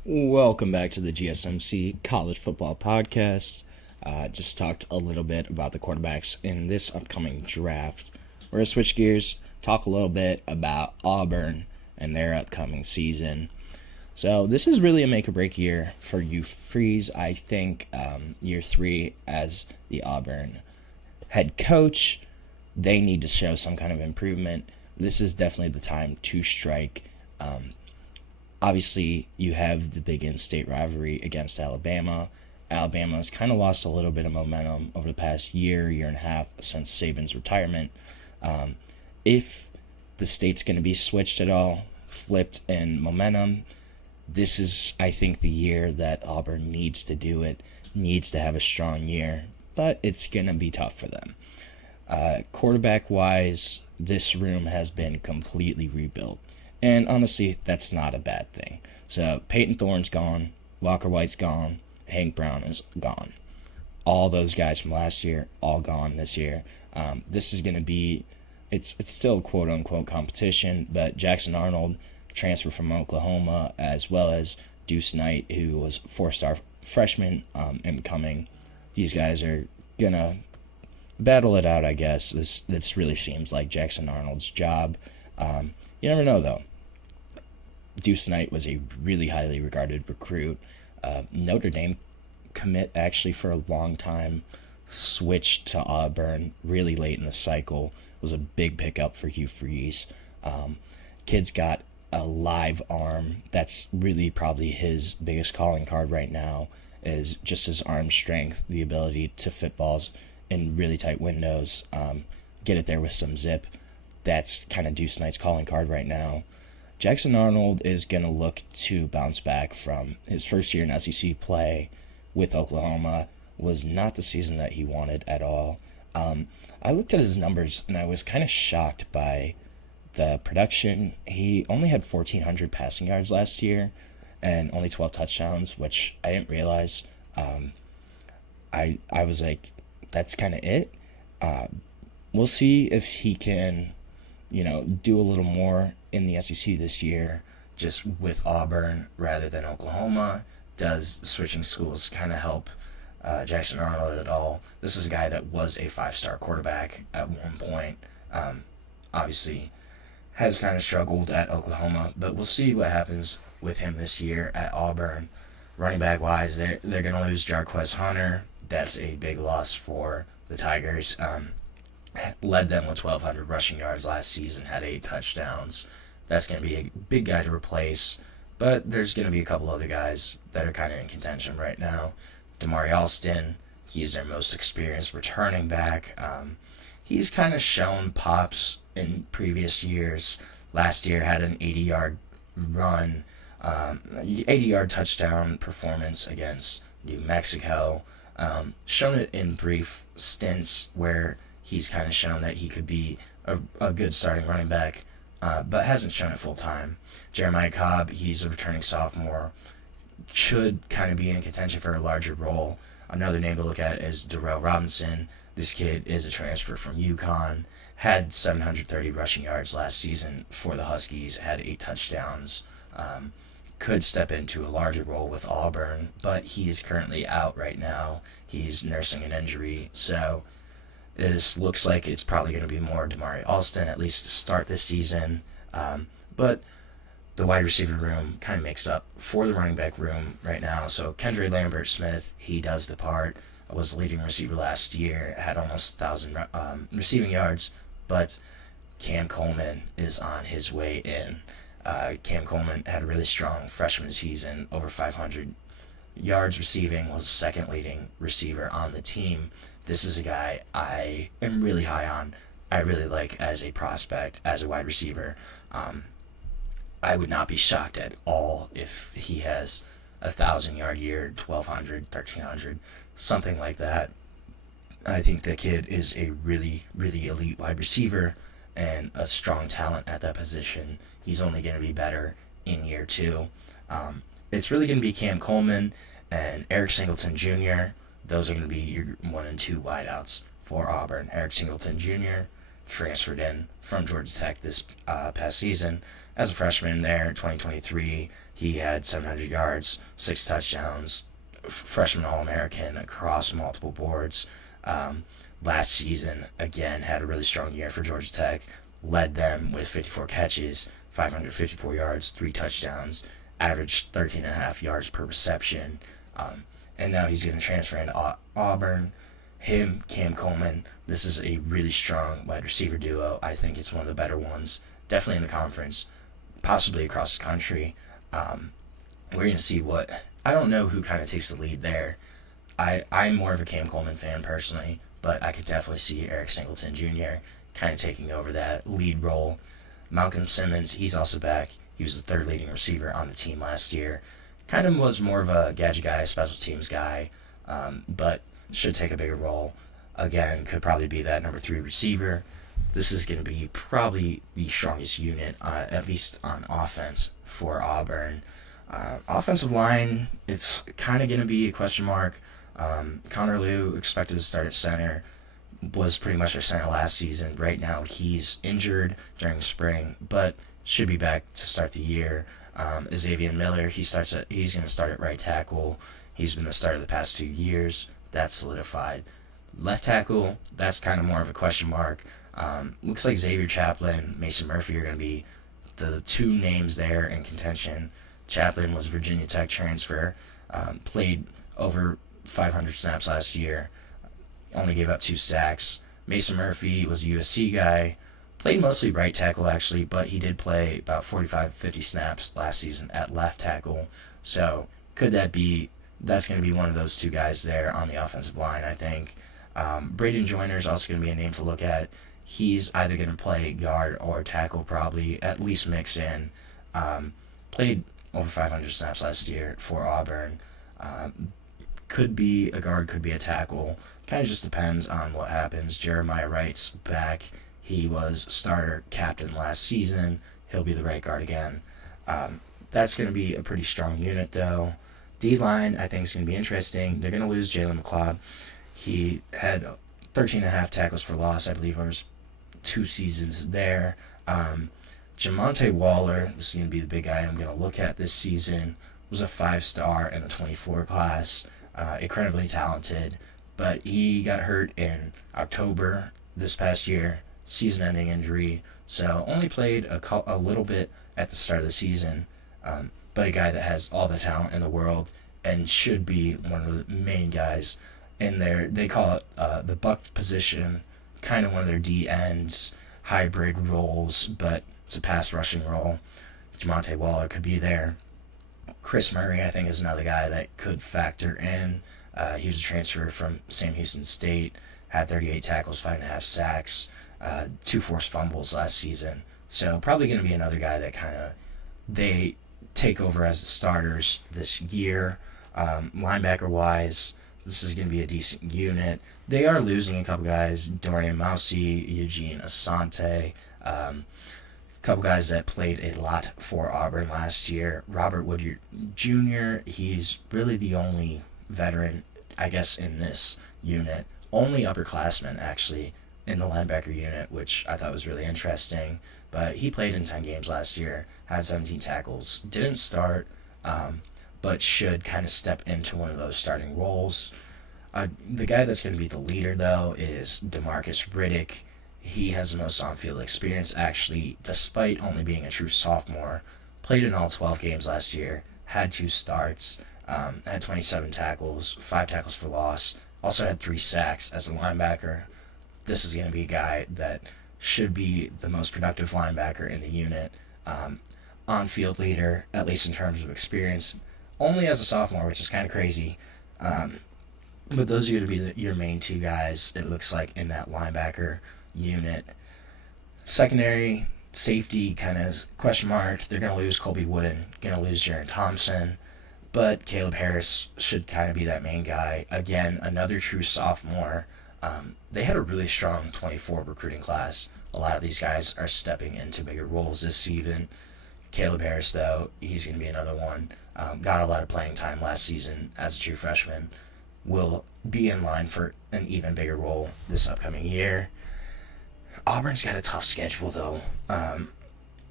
Welcome back to the GSMC College Football Podcast. Just talked a little bit about the quarterbacks in this upcoming draft. We're going to switch gears, talk a little bit about Auburn and their upcoming season. So this is really a make-or-break year for Hugh Freeze. I think year 3 as the Auburn head coach, they need to show some kind of improvement. This is definitely the time to strike. Obviously, you have the big in-state rivalry against Alabama. Alabama's kind of lost a little bit of momentum over the past year and a half since Saban's retirement. If the state's going to be switched at all, flipped in momentum, this is, I think, the year that Auburn needs to do it, needs to have a strong year, but it's going to be tough for them. Quarterback-wise, this room has been completely rebuilt. And honestly, that's not a bad thing. So Peyton Thorne's gone, Walker White's gone, Hank Brown is gone. All those guys from last year, all gone this year. This is going to be, it's still quote-unquote competition, but Jackson Arnold, transfer from Oklahoma, as well as Deuce Knight, who was four-star freshman incoming. These guys are going to battle it out, I guess. This really seems like Jackson Arnold's job. You never know, though. Deuce Knight was a really highly regarded recruit. Notre Dame commit actually for a long time. Switched to Auburn really late in the cycle. Was a big pickup for Hugh Freeze. Kid's got a live arm. That's really probably his biggest calling card right now, is just his arm strength, the ability to fit balls in really tight windows, get it there with some zip. That's kind of Deuce Knight's calling card right now. Jackson Arnold is going to look to bounce back from his first year in SEC play with Oklahoma. Was not the season that he wanted at all. I looked at his numbers and I was kind of shocked by the production. He only had 1,400 passing yards last year and only 12 touchdowns, which I didn't realize. I was like, that's kind of it. We'll see if he can do a little more in the SEC this year, just with Auburn rather than Oklahoma. Does switching schools kind of help Jackson Arnold at all? This is a guy that was a 5-star quarterback at one point. Obviously, has kind of struggled at Oklahoma, but we'll see what happens with him this year at Auburn. Running back wise, they're going to lose Jarquez Hunter. That's a big loss for the Tigers. Led them with 1,200 rushing yards last season, had 8 touchdowns. That's going to be a big guy to replace, but there's going to be a couple other guys that are kind of in contention right now. Damari Alston, he's their most experienced returning back. He's kind of shown pops in previous years. Last year had an 80-yard run, 80-yard touchdown performance against New Mexico. Shown it in brief stints where he's kind of shown that he could be a good starting running back, but hasn't shown it full time. Jeremiah Cobb, he's a returning sophomore, should kind of be in contention for a larger role. Another name to look at is Durrell Robinson. This kid is a transfer from UConn, had 730 rushing yards last season for the Huskies, had 8 touchdowns. Could step into a larger role with Auburn, but he is currently out right now. He's nursing an injury, so this looks like it's probably going to be more Damari Alston, at least to start this season. But the wide receiver room kind of mixed up for the running back room right now. So Kendra Lambert-Smith, he does the part. Was the leading receiver last year, had almost 1,000 receiving yards, but Cam Coleman is on his way in. Cam Coleman had a really strong freshman season, over 500 yards receiving, was second leading receiver on the team. This is a guy I am really high on. I really like as a prospect, as a wide receiver. I would not be shocked at all if he has 1,000-yard year, 1,200, 1,300, something like that. I think the kid is a really, really elite wide receiver and a strong talent at that position. He's only going to be better in year 2. It's really going to be Cam Coleman and Eric Singleton Jr. Those are going to be your 1 and 2 wideouts for Auburn. Eric Singleton Jr. transferred in from Georgia Tech this past season. as a freshman there in 2023, he had 700 yards, 6 touchdowns, freshman All-American across multiple boards. Last season, again, had a really strong year for Georgia Tech, led them with 54 catches, 554 yards, 3 touchdowns, averaged 13.5 yards per reception. And now he's going to transfer into Auburn. Him, Cam Coleman, this is a really strong wide receiver duo. I think it's one of the better ones, definitely in the conference, possibly across the country. We're going to see I don't know who kind of takes the lead there. I'm more of a Cam Coleman fan personally, but I could definitely see Eric Singleton Jr. kind of taking over that lead role. Malcolm Simmons, he's also back. He was the third leading receiver on the team last year. Kind of was more of a gadget guy, special teams guy, but should take a bigger role. Again, could probably be that number 3 receiver. This is going to be probably the strongest unit, at least on offense, for Auburn. Offensive line, it's kind of going to be a question mark. Connor Liu, expected to start at center, was pretty much our center last season. Right now, he's injured during spring, but should be back to start the year. Xavier Miller, he's going to start at right tackle. He's been the starter the past 2 years. That's solidified. Left tackle, that's kind of more of a question mark. Looks like Xavier Chaplin, Mason Murphy are going to be the 2 names there in contention. Chaplin was Virginia Tech transfer, played over 500 snaps last year, only gave up 2 sacks. Mason Murphy was a USC guy, played mostly right tackle actually, but he did play about 45-50 snaps last season at left tackle. So that's going to be one of those 2 guys there on the offensive line, I think. Braden Joyner is also going to be a name to look at. He's either going to play guard or tackle, probably, at least mix in. Played over 500 snaps last year for Auburn. Could be a guard, could be a tackle. Kind of just depends on what happens. Jeremiah Wright's back. He was starter captain last season. He'll be the right guard again. That's going to be a pretty strong unit, though. D-line, I think, is going to be interesting. They're going to lose Jalen McLeod. He had 13.5 tackles for loss, I believe, over his 2 seasons there. Jamonte Waller, this is going to be the big guy I'm going to look at this season, was a 5-star in the 24 class. Incredibly talented, but he got hurt in October this past year, season-ending injury, so only played a little bit at the start of the season, but a guy that has all the talent in the world and should be one of the main guys in there. They call it the buck position, kind of one of their D-ends, hybrid roles, but it's a pass rushing role. Jamonte Waller could be there. Chris Murray, I think, is another guy that could factor in. He was a transfer from Sam Houston State, had 38 tackles, 5.5 sacks, 2 forced fumbles last season. So probably going to be another guy that they take over as the starters this year. Linebacker-wise, this is going to be a decent unit. They are losing a couple guys, Dorian Mousy, Eugene Asante, couple guys that played a lot for Auburn last year. Robert Woodyard Jr., he's really the only veteran, I guess, in this unit. Only upperclassman, actually, in the linebacker unit, which I thought was really interesting. But he played in 10 games last year, had 17 tackles, didn't start, but should kind of step into one of those starting roles. The guy that's going to be the leader, though, is DeMarcus Riddick. He has the most on-field experience, actually, despite only being a true sophomore. Played in all 12 games last year, had 2 starts, had 27 tackles, 5 tackles for loss, also had 3 sacks as a linebacker. This is going to be a guy that should be the most productive linebacker in the unit. On-field leader, at least in terms of experience, only as a sophomore, which is kind of crazy. But those are going to be your main 2 guys, it looks like, in that linebacker unit. Secondary, safety, kind of question mark. They're going to lose Colby Wooden, going to lose Jaron Thompson, but Caleb Harris should kind of be that main guy. Again, another true sophomore. They had a really strong 24 recruiting class. A lot of these guys are stepping into bigger roles this season. Caleb Harris, though, he's going to be another one. Got a lot of playing time last season as a true freshman. Will be in line for an even bigger role this upcoming year. Auburn's got a tough schedule, though.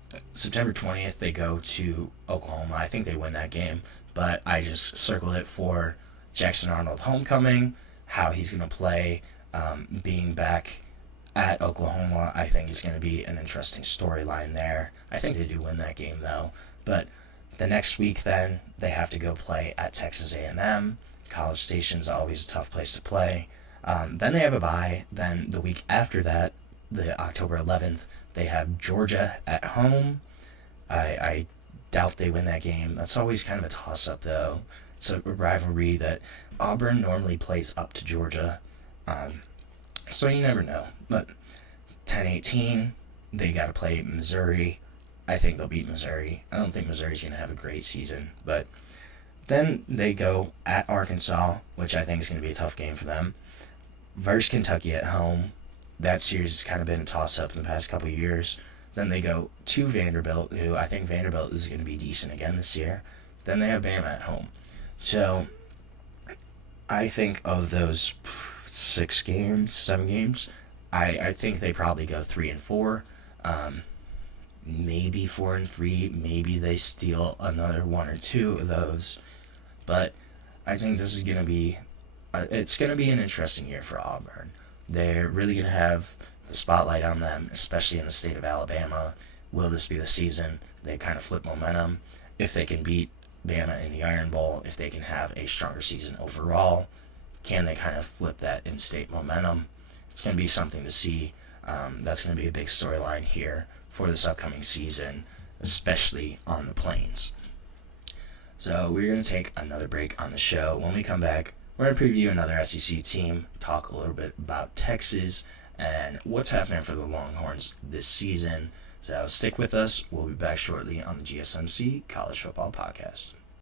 September 20th, they go to Oklahoma. I think they win that game, but I just circled it for Jackson Arnold homecoming, how he's going to play, being back at Oklahoma. I think is going to be an interesting storyline there. I think they do win that game, though. But the next week, then, they have to go play at Texas A&M. College Station's always a tough place to play. Then they have a bye. Then the week after that, the October 11th, they have Georgia at home. I doubt they win that game. That's always kind of a toss-up, though. It's a rivalry that Auburn normally plays up to Georgia. So you never know. But 10-18, they got to play Missouri. I think they'll beat Missouri. I don't think Missouri's going to have a great season. But then they go at Arkansas, which I think is going to be a tough game for them. Versus Kentucky at home. That series has kind of been a toss-up in the past couple of years. Then they go to Vanderbilt, who I think Vanderbilt is going to be decent again this year. Then they have Bama at home. So I think of those 7 games, I think they probably go 3-4, maybe 4-3, maybe they steal another 1 or 2 of those. But I think this is going to be, it's going to be an interesting year for Auburn. They're really going to have the spotlight on them, especially in the state of Alabama. Will this be the season they kind of flip momentum? If they can beat Bama in the Iron Bowl, if they can have a stronger season overall, can they kind of flip that in-state momentum? It's going to be something to see. That's going to be a big storyline here for this upcoming season, especially on the Plains. So we're going to take another break on the show. When we come back, we're going to preview another SEC team, talk a little bit about Texas, and what's happening for the Longhorns this season. So stick with us. We'll be back shortly on the GSMC College Football Podcast.